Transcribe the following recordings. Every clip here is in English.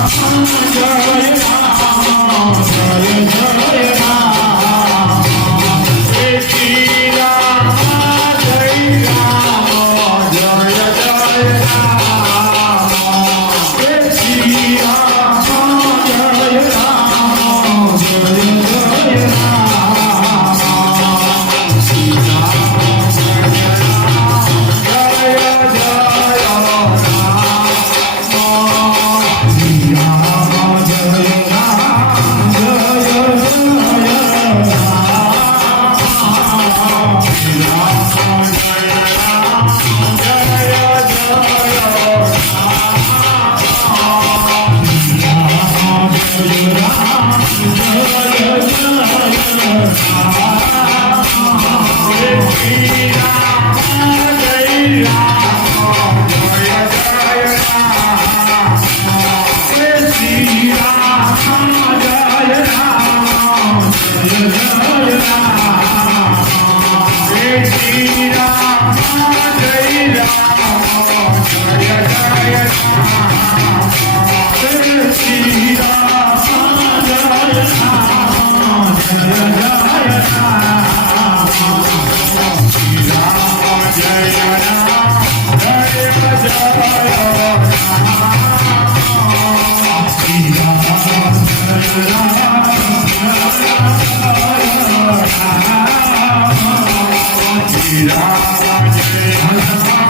Jay Ram Jay Jay Jaya Jaya I'm sorry.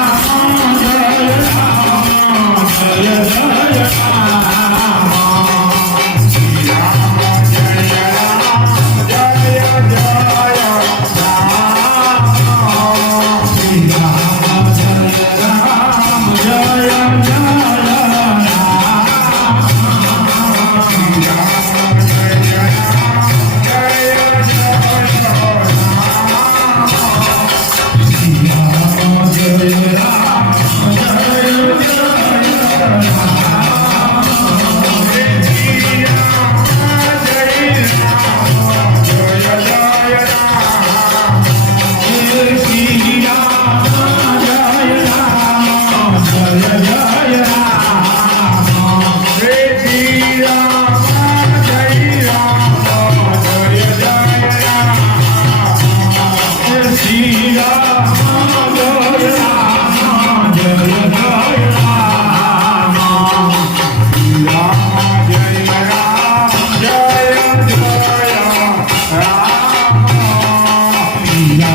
Yeah.